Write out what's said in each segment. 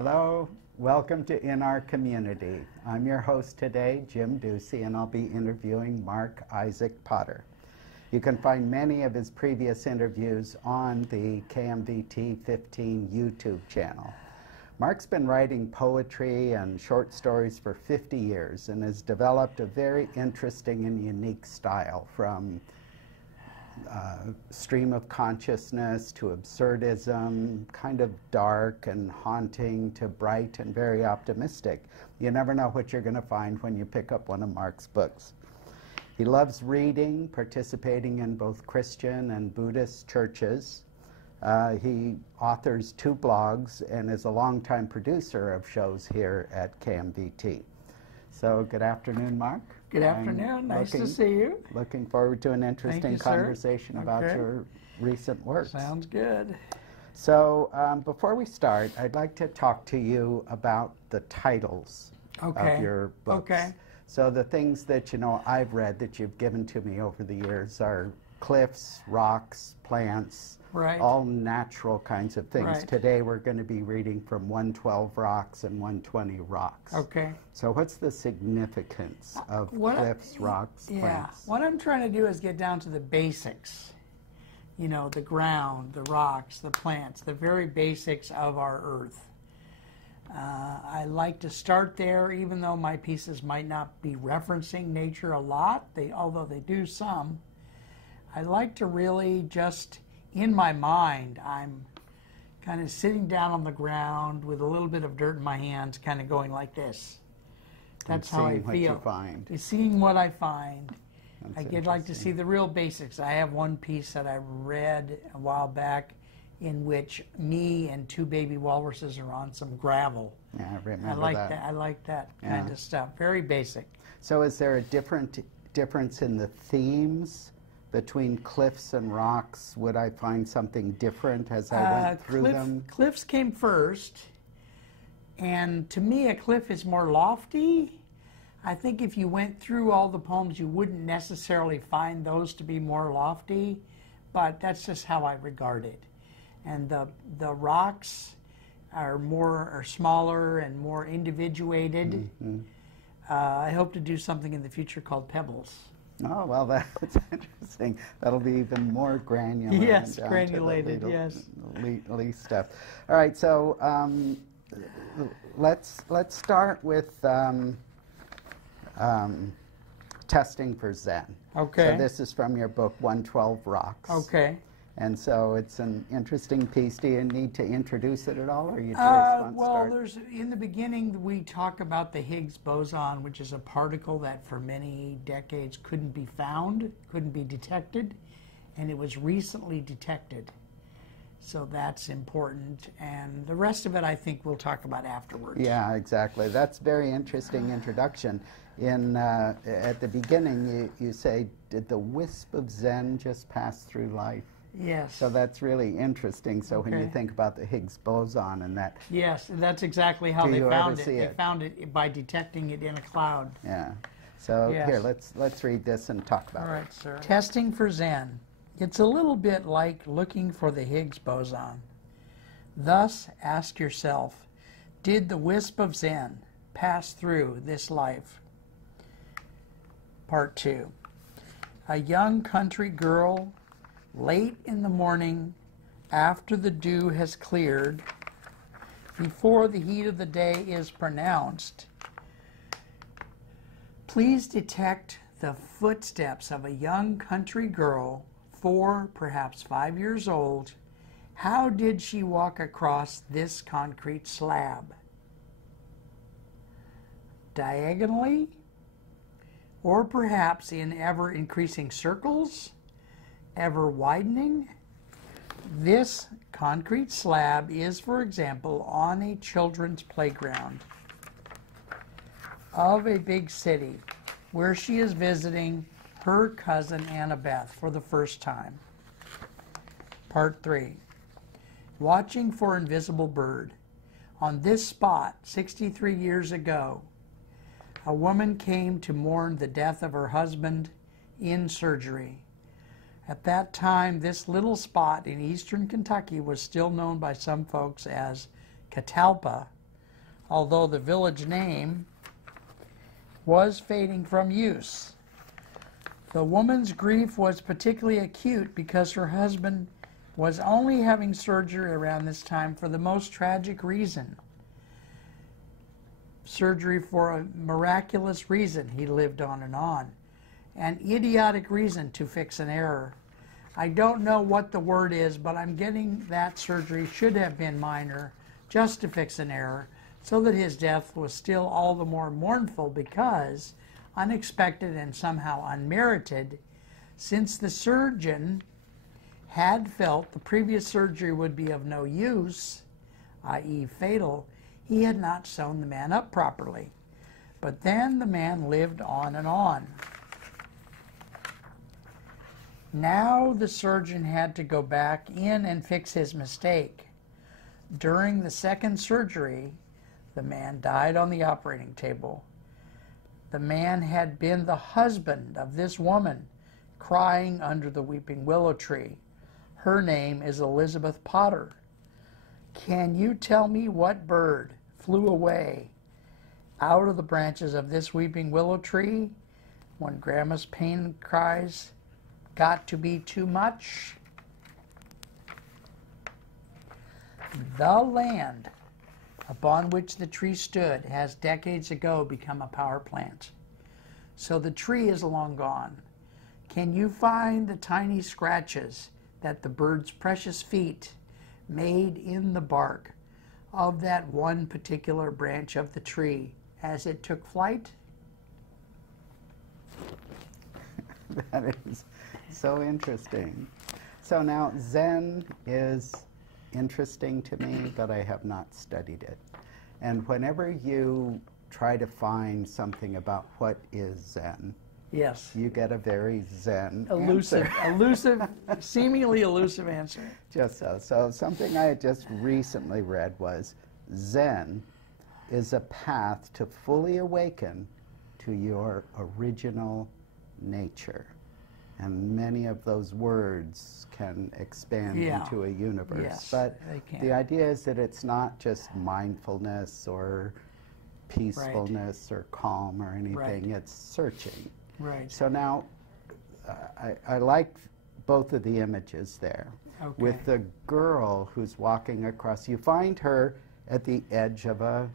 Hello, welcome to In Our Community. I'm your host today, Jim Ducey, and I'll be interviewing Marc Isaac Potter. You can find many of his previous interviews on the KMVT 15 YouTube channel. Marc's been writing poetry and short stories for 50 years and has developed a very interesting and unique style, from stream of consciousness to absurdism, kind of dark and haunting to bright and very optimistic. You never know what you're going to find when you pick up one of Marc's books. He loves reading, participating in both Christian and Buddhist churches. He authors 2 blogs and is a longtime producer of shows here at KMVT. So good afternoon, Marc. Good afternoon. Nice to see you. Looking forward to an interesting conversation about your recent works. Sounds good. So before we start, I'd like to talk to you about the titles of your books. So the things that I've read that you've given to me over the years are cliffs, rocks, plants, all natural kinds of things. Today we're going to be reading from 112 Rocks and 120 Rocks. So what's the significance of cliffs, rocks, plants? What I'm trying to do is get down to the basics. The ground, the rocks, the plants, the very basics of our earth. I like to start there, even though my pieces might not be referencing nature a lot, although they do some. I like to really just, in my mind, I'm kind of sitting down on the ground with a little bit of dirt in my hands, kind of going like this. That's how I feel. Seeing what you find. Seeing what I find. I'd like to see the real basics. I have one piece that I read a while back in which me and 2 baby walruses are on some gravel. Yeah, I remember that. I like that kind of stuff. Very basic. So is there a difference in the themes between cliffs and rocks? Would I find something different as I went through them? Cliffs came first, and to me a cliff is more lofty. I think if you went through all the poems you wouldn't necessarily find those to be more lofty, but that's just how I regard it. And the rocks are smaller and more individuated. I hope to do something in the future called pebbles. Oh, well, that's interesting. That'll be even more granular. Yes, granulated, yes. Least stuff. All right, so let's start with testing for Zen. So this is from your book, 112 Rocks. And so it's an interesting piece. Do you need to introduce it at all, or you just want to start? In the beginning, we talk about the Higgs boson, which is a particle that for many decades couldn't be found, couldn't be detected, and it was recently detected. So that's important, and the rest of it I think we'll talk about afterwards. Yeah, exactly. That's very interesting introduction. At the beginning, you say, did the wisp of Zen just pass through life? Yes. So that's really interesting. So when you think about the Higgs boson and that... Yes, that's exactly how they found it. They found it by detecting it in a cloud. Yeah. So here, let's read this and talk about it. All right, sir. Testing for Zen. It's a little bit like looking for the Higgs boson. Thus, ask yourself, did the wisp of Zen pass through this life? Part 2. A young country girl, late in the morning, after the dew has cleared, before the heat of the day is pronounced, please detect the footsteps of a young country girl, 4, perhaps 5 years old. How did she walk across this concrete slab? Diagonally? Or perhaps in ever-increasing circles? Ever widening? This concrete slab is, for example, on a children's playground of a big city where she is visiting her cousin Annabeth for the first time. Part 3. Watching for invisible bird. On this spot, 63 years ago, a woman came to mourn the death of her husband in surgery. At that time, this little spot in eastern Kentucky was still known by some folks as Catalpa, although the village name was fading from use. The woman's grief was particularly acute because her husband was only having surgery around this time for the most tragic reason. Surgery for a miraculous reason, he lived on, an idiotic reason to fix an error. I don't know what the word is, but I'm getting that surgery should have been minor, just to fix an error, so that his death was still all the more mournful because unexpected and somehow unmerited, since the surgeon had felt the previous surgery would be of no use, i.e. fatal, he had not sewn the man up properly. But then the man lived on and on. Now the surgeon had to go back in and fix his mistake. During the second surgery, the man died on the operating table. The man had been the husband of this woman crying under the weeping willow tree. Her name is Elizabeth Potter. Can you tell me what bird flew away out of the branches of this weeping willow tree when Grandma's pain cries got to be too much? The land upon which the tree stood has decades ago become a power plant. So the tree is long gone. Can you find the tiny scratches that the bird's precious feet made in the bark of that one particular branch of the tree as it took flight? That is so interesting. So now Zen is interesting to me, but I have not studied it. And whenever you try to find something about what is Zen, yes, you get a very Zen elusive, seemingly elusive answer. Just so. So something I had just recently read was Zen is a path to fully awaken to your original nature. And many of those words can expand into a universe. Yes, but they can. The idea is that it's not just mindfulness or peacefulness or calm or anything. It's searching. Right. So now, I like both of the images there. Okay. With the girl who's walking across, you find her at the edge of a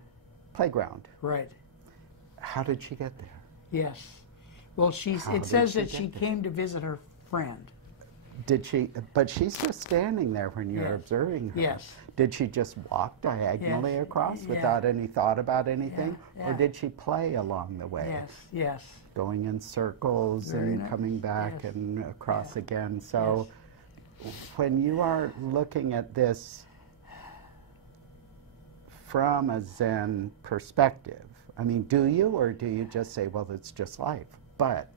playground. Right. How did she get there? Yes. Well, it says that she came to visit her friend. Did she? But she's just standing there when you're observing her. Yes. Did she just walk diagonally across without any thought about anything? Or did she play along the way? Yes, yes. Going in circles Very and nice. coming back Yes. and across again. So when you are looking at this from a Zen perspective, I mean, do you, or do you just say, well, it's just life? But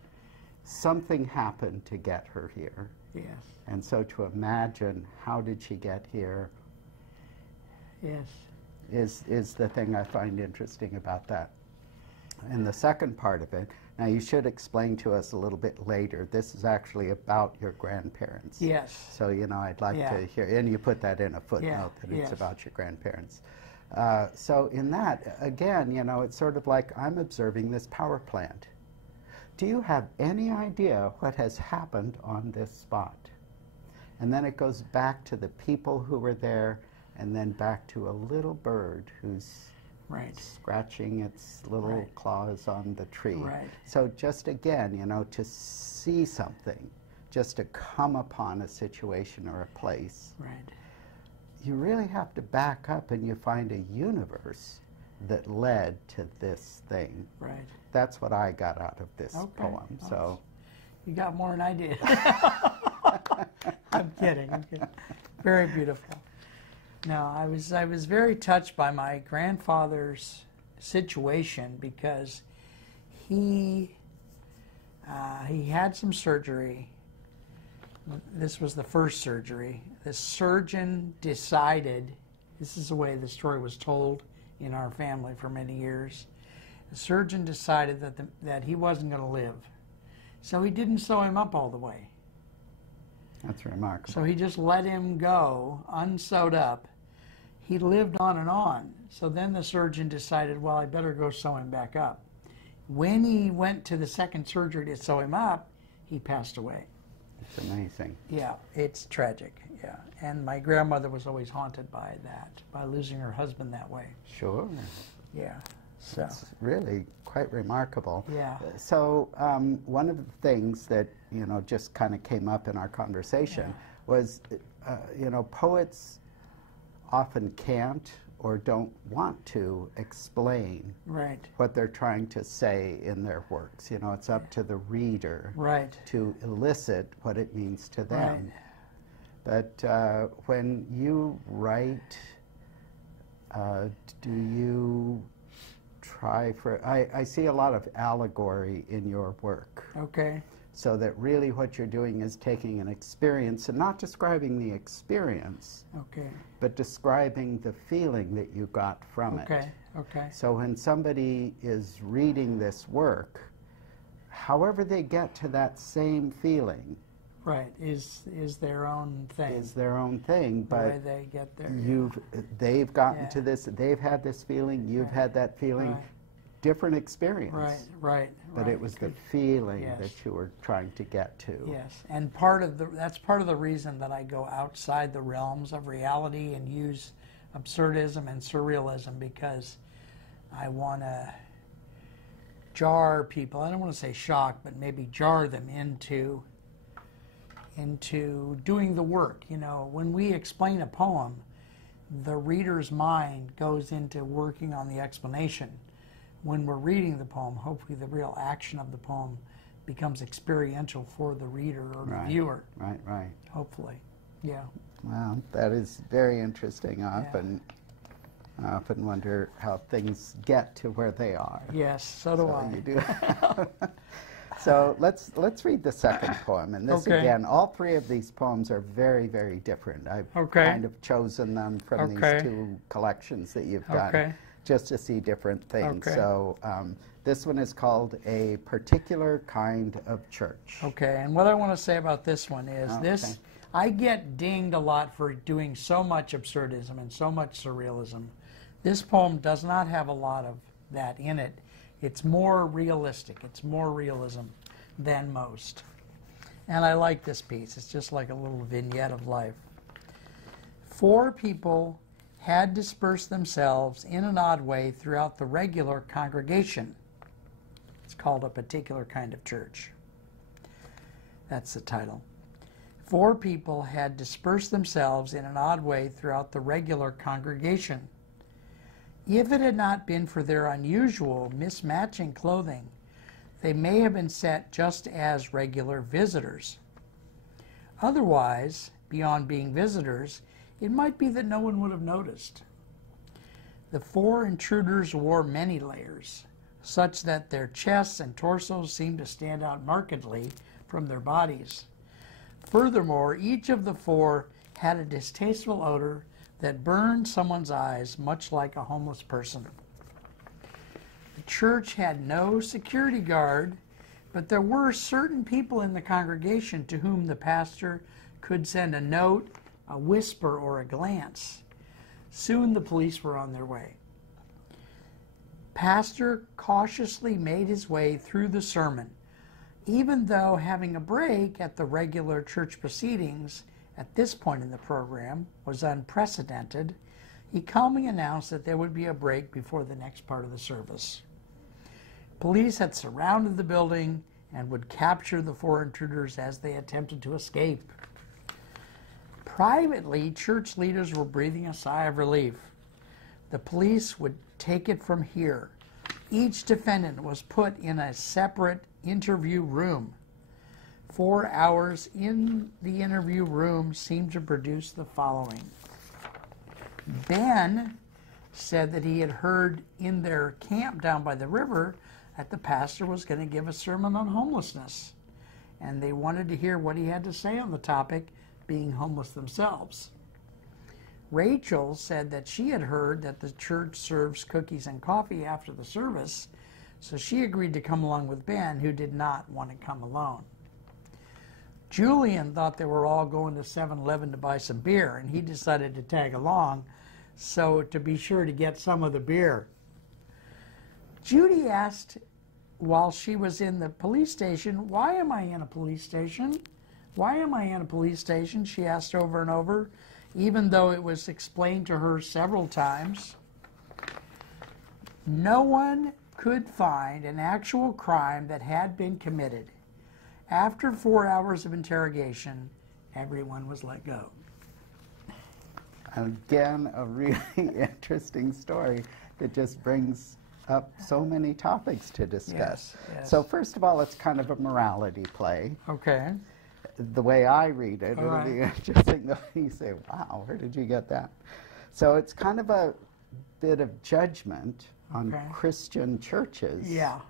something happened to get her here. Yes. And so to imagine how did she get here Yes. is the thing I find interesting about that. And the second part of it, now you should explain to us a little bit later, this is actually about your grandparents. Yes. So, you know, I'd like to hear, and you put that in a footnote that it's about your grandparents. So in that, again, you know, it's sort of like I'm observing this power plant. Do you have any idea what has happened on this spot? And then it goes back to the people who were there, and then back to a little bird who's scratching its little claws on the tree. Right. So just again, you know, to see something, just to come upon a situation or a place, you really have to back up and you find a universe that led to this thing. Right. That's what I got out of this poem. So you got more than I did. I'm kidding. Very beautiful. No, I was very touched by my grandfather's situation because he had some surgery. This was the first surgery. The surgeon decided, this is the way the story was told in our family for many years, the surgeon decided that he wasn't going to live. So he didn't sew him up all the way. That's remarkable. So he just let him go, unsewed up. he lived on and on. So then the surgeon decided, well, I better go sew him back up. When he went to the second surgery to sew him up, he passed away. It's amazing. Yeah, it's tragic. Yeah, and my grandmother was always haunted by that, by losing her husband that way. Sure. Yeah, so. It's really quite remarkable. Yeah. So one of the things that, just kind of came up in our conversation was, poets often can't or don't want to explain what they're trying to say in their works. It's up to the reader to elicit what it means to them. But when you write, do you try for, I see a lot of allegory in your work. Okay. So that really what you're doing is taking an experience and not describing the experience, but describing the feeling that you got from it. Okay. So when somebody is reading this work, however they get to that same feeling, is their own thing. Is their own thing, but the way they get there. They've gotten to this. They've had this feeling. You've had that feeling. Different experience. But it was the feeling that you were trying to get to. Yes, and that's part of the reason that I go outside the realms of reality and use absurdism and surrealism, because I want to jar people. I don't want to say shock, but maybe jar them into doing the work. When we explain a poem, the reader's mind goes into working on the explanation. When we're reading the poem, hopefully the real action of the poem becomes experiential for the reader or the viewer. Right. Hopefully, yeah. Wow, that is very interesting. I often wonder how things get to where they are. Yes, so do I. You do. So let's read the second poem. And this again, all three of these poems are very, very different. I've kind of chosen them from these two collections that you've done. Just to see different things. So this one is called A Particular Kind of Church. Okay, and what I want to say about this one is I get dinged a lot for doing so much absurdism and so much surrealism. This poem does not have a lot of that in it. It's more realistic. It's more realism than most. And I like this piece. It's just like a little vignette of life. 4 people had dispersed themselves in an odd way throughout the regular congregation. It's called A Particular Kind of Church. That's the title. 4 people had dispersed themselves in an odd way throughout the regular congregation. If it had not been for their unusual mismatching clothing, they may have been set just as regular visitors. Otherwise, beyond being visitors, it might be that no one would have noticed. The 4 intruders wore many layers, such that their chests and torsos seemed to stand out markedly from their bodies. Furthermore, each of the 4 had a distasteful odor that burned someone's eyes, much like a homeless person. The church had no security guard, but there were certain people in the congregation to whom the pastor could send a note, a whisper, or a glance. Soon the police were on their way. Pastor cautiously made his way through the sermon. Even though having a break at the regular church proceedings at this point in the program was unprecedented, he calmly announced that there would be a break before the next part of the service. Police had surrounded the building and would capture the 4 intruders as they attempted to escape. Privately, church leaders were breathing a sigh of relief. The police would take it from here. Each defendant was put in a separate interview room. 4 hours in the interview room seemed to produce the following. Ben said that he had heard in their camp down by the river that the pastor was going to give a sermon on homelessness, and they wanted to hear what he had to say on the topic, being homeless themselves. Rachel said that she had heard that the church serves cookies and coffee after the service, so she agreed to come along with Ben, who did not want to come alone. Julian thought they were all going to 7-Eleven to buy some beer, and he decided to tag along, so to be sure to get some of the beer. Judy asked while she was in the police station, "Why am I in a police station? Why am I in a police station?" She asked over and over, even though it was explained to her several times. No one could find an actual crime that had been committed. After 4 hours of interrogation, everyone was let go. Again, a really interesting story that just brings up so many topics to discuss. Yes. So first of all, it's kind of a morality play. Okay. The way I read it, All it'll right. be interesting though. You say, wow, where did you get that? So it's kind of a bit of judgment on Okay. Christian churches. Yeah.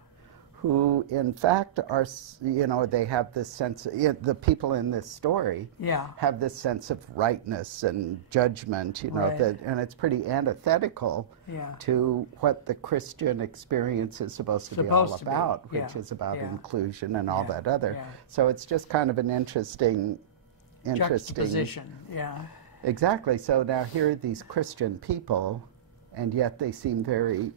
Who in fact are, they have this sense, the people in this story Yeah. have this sense of rightness and judgment, Right. and it's pretty antithetical Yeah. to what the Christian experience is supposed to be all Supposed to be, about, yeah, which is about yeah. inclusion and all Yeah, that other. yeah. So it's just kind of an interesting. Juxtaposition. Yeah. Exactly. So now here are these Christian people, and yet they seem very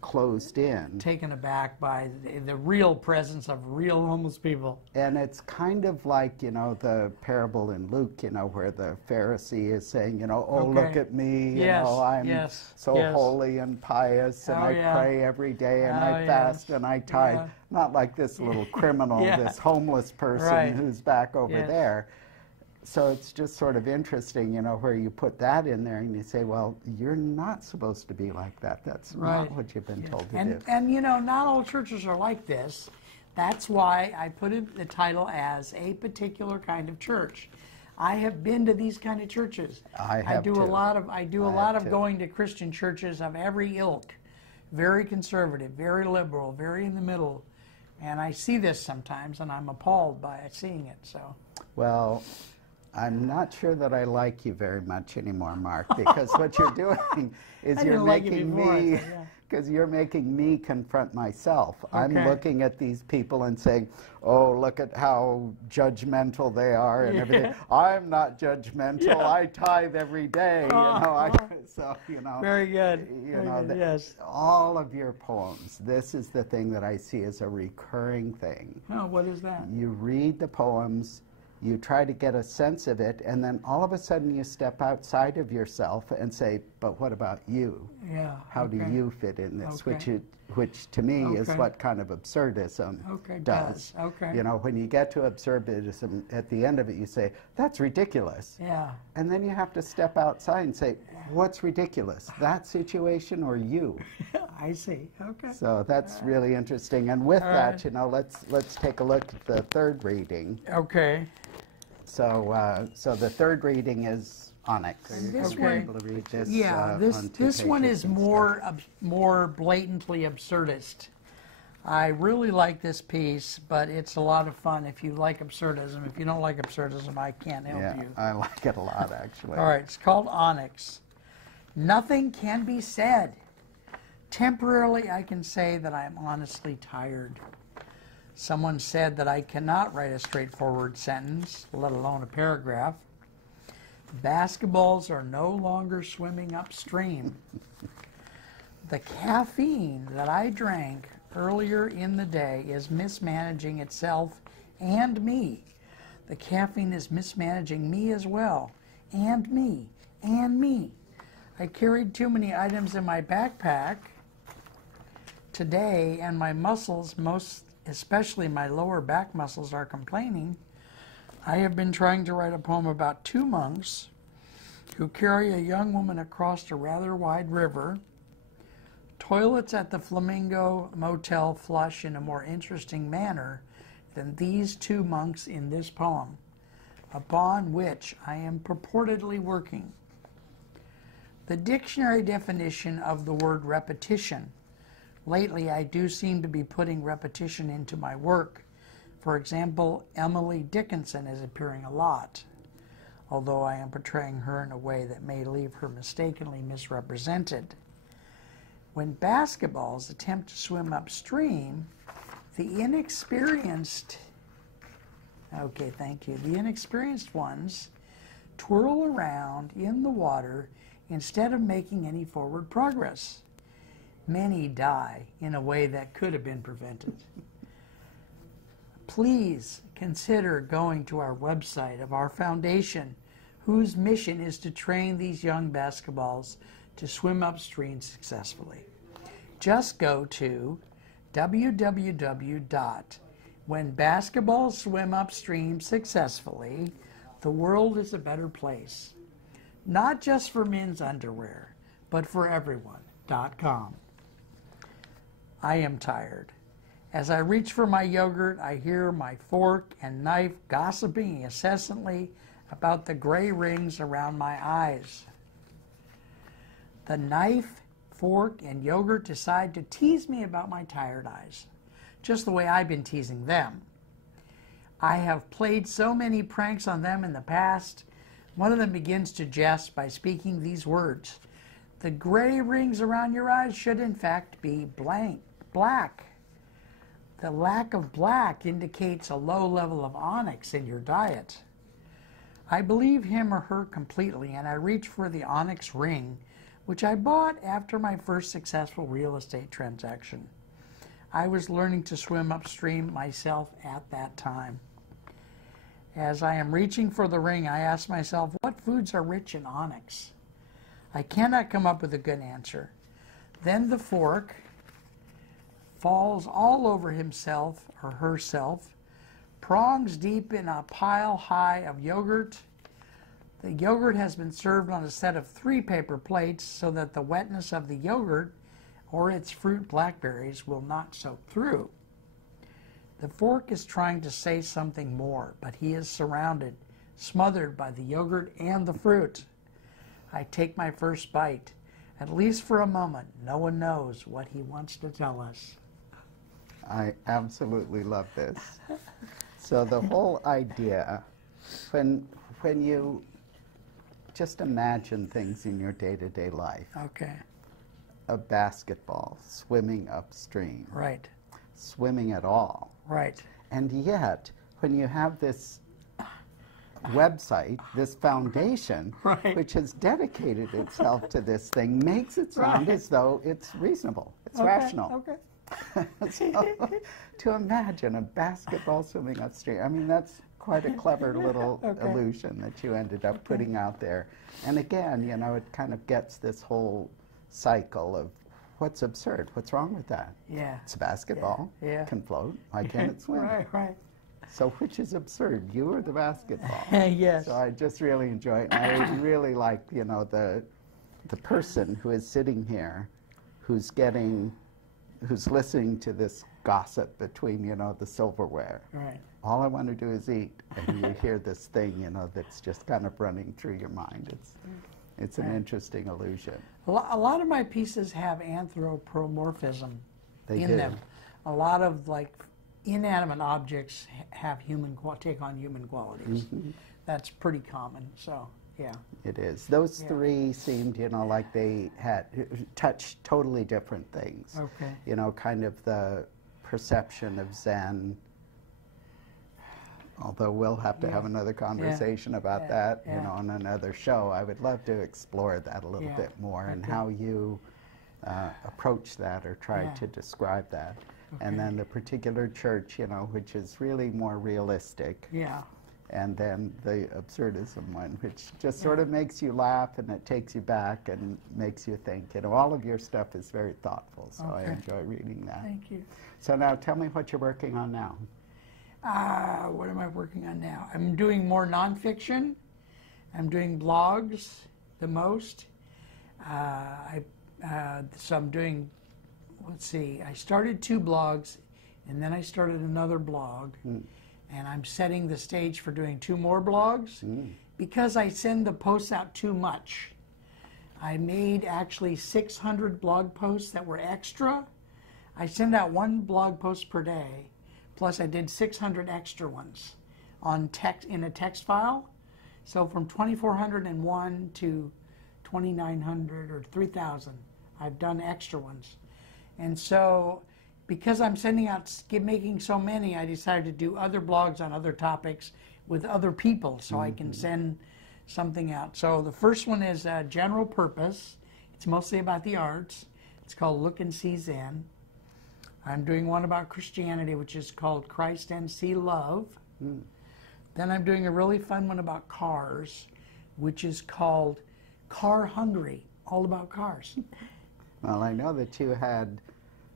closed in. Taken aback by the real presence of real homeless people. And it's kind of like, the parable in Luke, where the Pharisee is saying, oh, look Okay. at me, Yes, I'm yes, so yes. holy and pious, and Oh, I yeah. pray every day, and Oh, I fast, yes. and I tithe. Yeah. Not like this little criminal, Yeah. this homeless person Right. who's back over Yes. there. So it's just sort of interesting, where you put that in there and you say, well, you're not supposed to be like that. That's Right. not what you've been told to And do. not all churches are like this. That's why I put it the title as a particular kind of church. I have been to these kind of churches. I have do too. a lot of I lot have of too. going to Christian churches of every ilk. Very conservative, very liberal, very in the middle. And I see this sometimes and I'm appalled by seeing it. So Well, I'm not sure that I like you very much anymore, Mark, because what you're doing is I you're didn't like you making before, me, but yeah. because you're making me confront myself. I'm Okay. looking at these people and saying, oh, look at how judgmental they are and Yeah. everything. I'm not judgmental. Yeah. I tithe every day. So, very good. you Very know, good, that yes. all of your poems, this is the thing that I see as a recurring thing. Oh, what is that? You read the poems, you try to get a sense of it, and then all of a sudden you step outside of yourself and say, but what about you? Yeah. How do okay. you fit in this? Okay. Which to me is Okay. what kind of absurdism Okay, does. okay. When you get to absurdism, at the end of it you say, that's ridiculous. Yeah. And then you have to step outside and say, what's ridiculous? That situation or you? I see. Okay. So that's really interesting. And with All that, right. let's take a look at the third reading. Okay. So the third reading is Onyx. And Are this you one- able to read this? Yeah, on this two one pages is and more blatantly absurdist. I really like this piece, but it's a lot of fun if you like absurdism. If you don't like absurdism, I can't help stuff? Yeah, you. I like it a lot, actually. All right, it's called Onyx. Nothing can be said. Temporarily, I can say that I am honestly tired. Someone said that I cannot write a straightforward sentence, let alone a paragraph. Basketballs are no longer swimming upstream. The caffeine that I drank earlier in the day is mismanaging itself and me. The caffeine is mismanaging me as well, and me, and me. I carried too many items in my backpack today, and my muscles, most especially my lower back muscles, are complaining. I have been trying to write a poem about two monks who carry a young woman across a rather wide river. Toilets at the Flamingo Motel flush in a more interesting manner than these two monks in this poem, upon which I am purportedly working. The dictionary definition of the word repetition. Lately, I do seem to be putting repetition into my work. For example, Emily Dickinson is appearing a lot, although I am portraying her in a way that may leave her mistakenly misrepresented. When basketballs attempt to swim upstream, the inexperienced ones twirl around in the water instead of making any forward progress. Many die in a way that could have been prevented. Please consider going to our website of our foundation, whose mission is to train these young basketballs to swim upstream successfully. Just go to www.whenbasketballs-swim-upstream-successfully, the world is a better place. Not just for men's underwear, but for everyone.com. I am tired. As I reach for my yogurt, I hear my fork and knife gossiping incessantly about the gray rings around my eyes. The knife, fork, and yogurt decide to tease me about my tired eyes, just the way I've been teasing them. I have played so many pranks on them in the past. One of them begins to jest by speaking these words. The gray rings around your eyes should in fact be black. The lack of black indicates a low level of onyx in your diet. I believe him or her completely, and I reach for the onyx ring, which I bought after my first successful real estate transaction. I was learning to swim upstream myself at that time. As I am reaching for the ring, I ask myself, what foods are rich in onyx? I cannot come up with a good answer. Then the fork falls all over himself or herself, prongs deep in a pile high of yogurt. The yogurt has been served on a set of 3 paper plates so that the wetness of the yogurt or its fruit blackberries will not soak through. The fork is trying to say something more, but he is surrounded, smothered by the yogurt and the fruit. I take my first bite. At least for a moment, no one knows what he wants to tell us. I absolutely love this. So the whole idea, when you just imagine things in your day-to-day life. Okay. A basketball, swimming upstream. Right. Swimming at all. Right. And yet, when you have this website, this foundation, right, which has dedicated itself to this thing, makes it sound as though it's reasonable, it's rational. Okay. So, to imagine a basketball swimming upstream, I mean, that's quite a clever little illusion that you ended up putting out there. And again, you know, it kind of gets this whole cycle of what's absurd, what's wrong with that? Yeah. It's a basketball, yeah. It can float, why can't it swim? Right. So which is absurd, you or the basketball? Yes. So I just really enjoy it. And I really like, you know, the person who is sitting here who's listening to this gossip between, you know, the silverware. Right. All I want to do is eat, and you hear this thing, you know, that's just kind of running through your mind. It's an interesting illusion. A lot of my pieces have anthropomorphism in them. A lot of like inanimate objects have take on human qualities. Mm-hmm. That's pretty common. So yeah. It is. Those 3 seemed, you know, like they had touched totally different things. Okay. You know, kind of the perception of Zen. Although we'll have to have another conversation about that, you know, on another show. I would love to explore that a little bit more and how you approach that or try to describe that. Okay. And then the particular church, you know, which is really more realistic. Yeah. And then the absurdism one, which just sort of makes you laugh and it takes you back and makes you think. You know, all of your stuff is very thoughtful, so I enjoy reading that. Thank you. So now tell me what you're working on now. What am I working on now? I'm doing more nonfiction. I'm doing blogs the most. So I'm doing, let's see, I started 2 blogs, and then I started another blog, and I'm setting the stage for doing 2 more blogs because I send the posts out too much. I made actually 600 blog posts that were extra. I send out 1 blog post per day. Plus, I did 600 extra ones on text in a text file. So from 2,401 to 2,900 or 3,000, I've done extra ones. And so, because I'm making so many, I decided to do other blogs on other topics with other people, so I can send something out. So the first one is general purpose. It's mostly about the arts. It's called Look and See Zen. I'm doing one about Christianity, which is called Christ and See Love. Then I'm doing a really fun one about cars, which is called Car Hungry, all about cars. Well, I know that you had,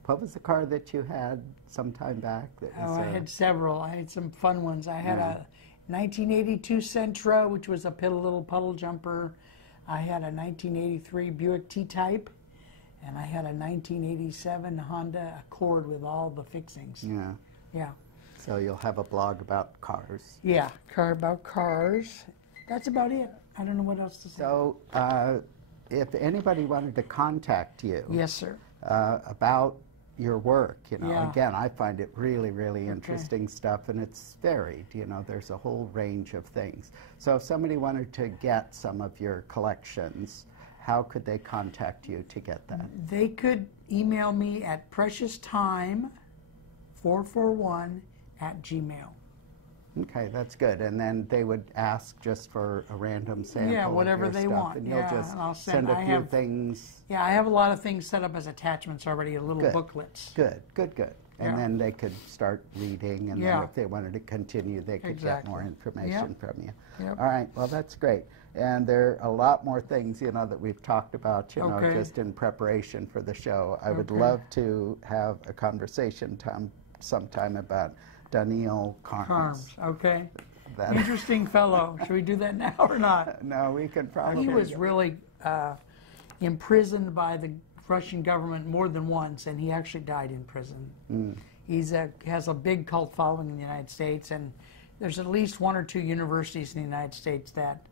what was the car that you had some time back? That was I had several. I had some fun ones. I had a 1982 Sentra, which was a little puddle jumper. I had a 1983 Buick T-Type, and I had a 1987 Honda Accord with all the fixings. Yeah. Yeah. So you'll have a blog about cars. Yeah, about cars. That's about it. I don't know what else to say. So if anybody wanted to contact you, Yes, sir. About your work, Yeah. again, I find it really, really interesting stuff, and it's varied. There's a whole range of things. So if somebody wanted to get some of your collections, how could they contact you to get that? They could email me at precioustime441@gmail. Okay, that's good. And then they would ask just for a random sample. Yeah, of whatever your they stuff, want. and you'll Yeah, just and I'll send a I few have- things. Yeah, I have a lot of things set up as attachments already, little Good. booklets. Good, good, good. And Yeah. then they could start reading, and Yeah. then if they wanted to continue, they could get more Exactly. information from you. Yep. All right, well, that's great. And there are a lot more things, that we've talked about, Okay. just in preparation for the show. I would Okay. love to have a conversation sometime about Daniel Carnes. Carms, okay. That- Interesting fellow. Should we do that now or not? No, we could probably. He was really imprisoned by the Russian government more than once, and he actually died in prison. He has a big cult following in the United States, and there's at least one or two universities in the United States that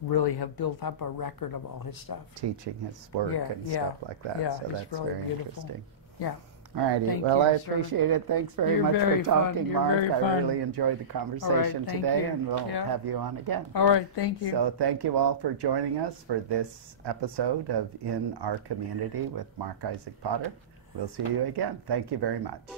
really have built up a record of all his stuff. Teaching his work Yeah, and yeah, stuff like that. yeah, So it's that's really very beautiful. interesting. Yeah. All righty. Thank Well, you, I sir. appreciate it. Thanks very You're much very for fun. talking, You're Mark. very I fun. really enjoyed the conversation thank today, you. and we'll Yeah. have you on again. All right, thank you. So thank you all for joining us for this episode of In Our Community with Marc Isaac Potter. We'll see you again. Thank you very much.